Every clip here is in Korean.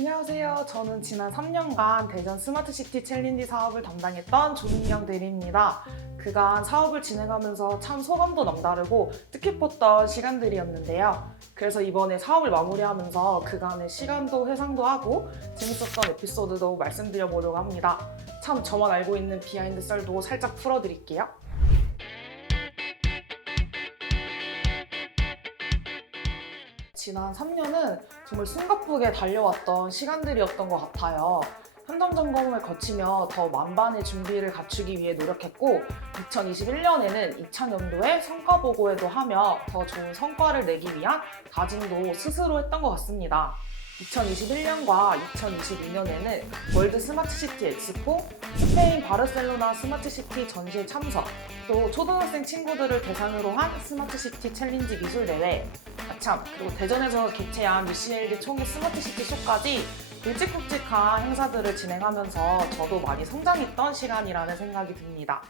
안녕하세요. 저는 지난 3년간 대전 스마트시티 챌린지 사업을 담당했던 조민경 대리입니다. 그간 사업을 진행하면서 참 소감도 남다르고 뜻깊었던 시간들이었는데요. 그래서 이번에 사업을 마무리하면서 그간의 시간도 회상도 하고 재밌었던 에피소드도 말씀드려 보려고 합니다. 참 저만 알고 있는 비하인드 썰도 살짝 풀어드릴게요. 지난 3년은 정말 숨가쁘게 달려왔던 시간들이었던 것 같아요. 현장 점검을 거치며 더 만반의 준비를 갖추기 위해 노력했고 2021년에는 2000년도에 성과 보고회도 하며 더 좋은 성과를 내기 위한 다짐도 스스로 했던 것 같습니다. 2021년과 2022년에는 월드 스마트시티 엑스포, 스페인 바르셀로나 스마트시티 전시회 참석, 또 초등학생 친구들을 대상으로 한 스마트시티 챌린지 미술 대회, 아참 그리고 대전에서 개최한 UCLD 총회 스마트시티 쇼까지 굵직굵직한 행사들을 진행하면서 저도 많이 성장했던 시간이라는 생각이 듭니다.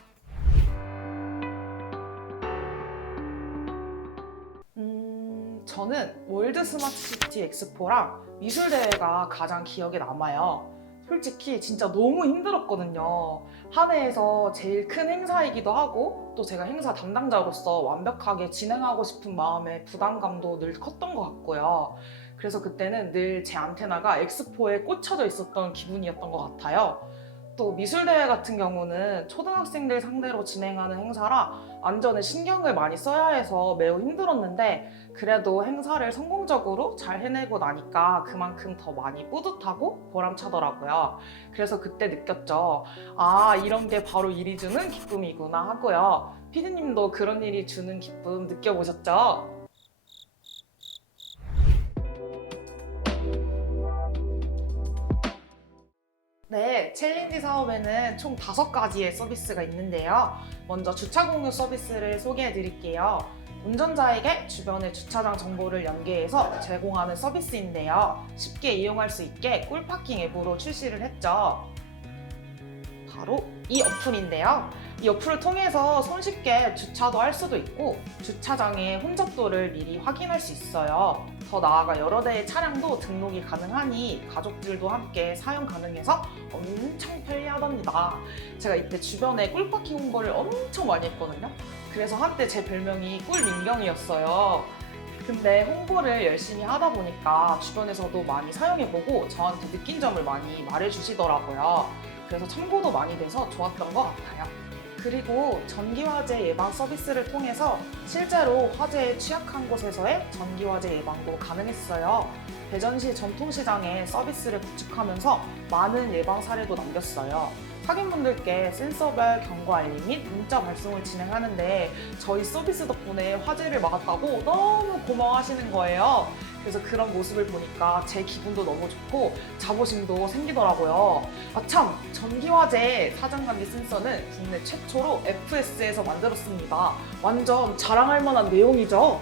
음, 저는 월드 스마트 시티 엑스포랑 미술대회가 가장 기억에 남아요. 솔직히 진짜 너무 힘들었거든요. 한 해에서 제일 큰 행사이기도 하고 또 제가 행사 담당자로서 완벽하게 진행하고 싶은 마음의 부담감도 늘 컸던 것 같고요. 그래서 그때는 늘 제 안테나가 엑스포에 꽂혀져 있었던 기분이었던 것 같아요. 또 미술대회 같은 경우는 초등학생들 상대로 진행하는 행사라 안전에 신경을 많이 써야 해서 매우 힘들었는데 그래도 행사를 성공적으로 잘 해내고 나니까 그만큼 더 많이 뿌듯하고 보람차더라고요. 그래서 그때 느꼈죠. 아, 이런 게 바로 일이 주는 기쁨이구나 하고요. 피디님도 그런 일이 주는 기쁨 느껴보셨죠? 네, 챌린지 사업에는 총 다섯 가지의 서비스가 있는데요. 먼저 주차 공유 서비스를 소개해 드릴게요. 운전자에게 주변의 주차장 정보를 연계해서 제공하는 서비스인데요. 쉽게 이용할 수 있게 꿀파킹 앱으로 출시를 했죠. 바로 이 어플인데요. 이 어플을 통해서 손쉽게 주차도 할 수도 있고 주차장의 혼잡도를 미리 확인할 수 있어요. 더 나아가 여러 대의 차량도 등록이 가능하니 가족들도 함께 사용 가능해서 엄청 편리하답니다. 제가 이때 주변에 꿀파킹 홍보를 엄청 많이 했거든요. 그래서 한때 제 별명이 꿀민경이었어요. 근데 홍보를 열심히 하다 보니까 주변에서도 많이 사용해보고 저한테 느낀 점을 많이 말해주시더라고요. 그래서 참고도 많이 돼서 좋았던 것 같아요. 그리고 전기화재 예방 서비스를 통해서 실제로 화재에 취약한 곳에서의 전기화재 예방도 가능했어요. 대전시 전통시장에 서비스를 구축하면서 많은 예방 사례도 남겼어요. 확인분들께 센서별 경고 알림 및 문자 발송을 진행하는데 저희 서비스 덕분에 화재를 막았다고 너무 고마워하시는 거예요. 그래서 그런 모습을 보니까 제 기분도 너무 좋고 자부심도 생기더라고요. 아참 전기화재 사장감지 센서는 국내 최초로 FS에서 만들었습니다. 완전 자랑할 만한 내용이죠.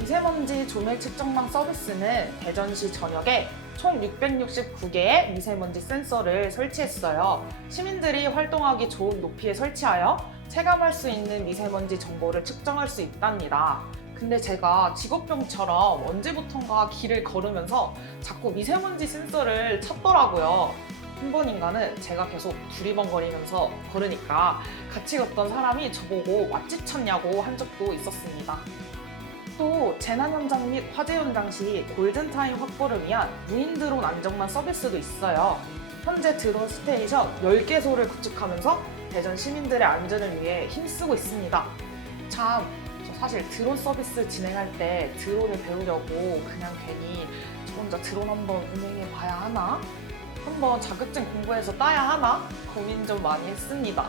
미세먼지 조명 측정망 서비스는 대전시 전역에 총 669개의 미세먼지 센서를 설치했어요. 시민들이 활동하기 좋은 높이에 설치하여 체감할 수 있는 미세먼지 정보를 측정할 수 있답니다. 근데 제가 직업병처럼 언제부턴가 길을 걸으면서 자꾸 미세먼지 센서를 찾더라고요. 한 번인가는 제가 계속 두리번거리면서 걸으니까 같이 걷던 사람이 저보고 맛집 찾냐고 한 적도 있었습니다. 또 재난 현장 및 화재 현장 시 골든타임 확보를 위한 무인 드론 안정만 서비스도 있어요. 현재 드론 스테이션 10개소를 구축하면서 대전 시민들의 안전을 위해 힘쓰고 있습니다. 참, 저 사실 드론 서비스 진행할 때 드론을 배우려고 그냥 괜히 저 혼자 드론 한번 운행해 봐야 하나? 한번 자격증 공부해서 따야 하나? 고민 좀 많이 했습니다.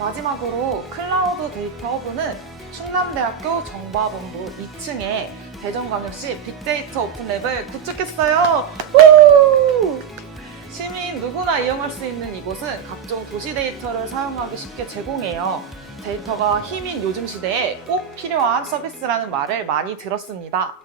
마지막으로 클라우드 데이터 허브는 충남대학교 정보화본부 2층에 대전광역시 빅데이터 오픈랩을 구축했어요. 우! 시민 누구나 이용할 수 있는 이곳은 각종 도시 데이터를 사용하기 쉽게 제공해요. 데이터가 힘인 요즘 시대에 꼭 필요한 서비스라는 말을 많이 들었습니다.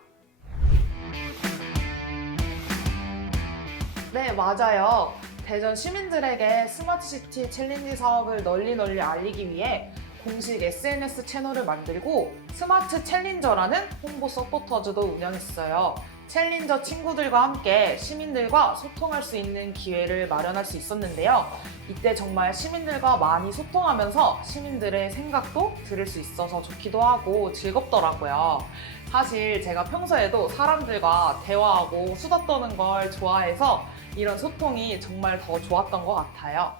네, 맞아요. 대전 시민들에게 스마트시티 챌린지 사업을 널리 널리 알리기 위해 공식 SNS 채널을 만들고 스마트 챌린저라는 홍보 서포터즈도 운영했어요. 챌린저 친구들과 함께 시민들과 소통할 수 있는 기회를 마련할 수 있었는데요. 이때 정말 시민들과 많이 소통하면서 시민들의 생각도 들을 수 있어서 좋기도 하고 즐겁더라고요. 사실 제가 평소에도 사람들과 대화하고 수다 떠는 걸 좋아해서 이런 소통이 정말 더 좋았던 것 같아요.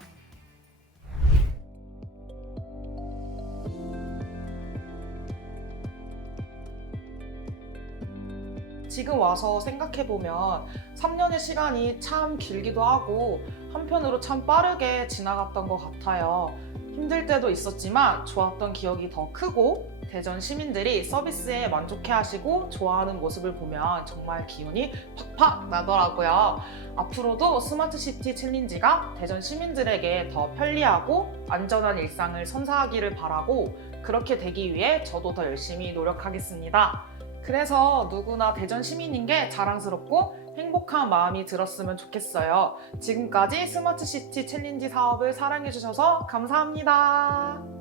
지금 와서 생각해보면 3년의 시간이 참 길기도 하고 한편으로 참 빠르게 지나갔던 것 같아요. 힘들 때도 있었지만 좋았던 기억이 더 크고 대전 시민들이 서비스에 만족해 하시고 좋아하는 모습을 보면 정말 기운이 팍팍 나더라고요. 앞으로도 스마트 시티 챌린지가 대전 시민들에게 더 편리하고 안전한 일상을 선사하기를 바라고 그렇게 되기 위해 저도 더 열심히 노력하겠습니다. 그래서 누구나 대전 시민인 게 자랑스럽고 행복한 마음이 들었으면 좋겠어요. 지금까지 스마트 시티 챌린지 사업을 사랑해주셔서 감사합니다.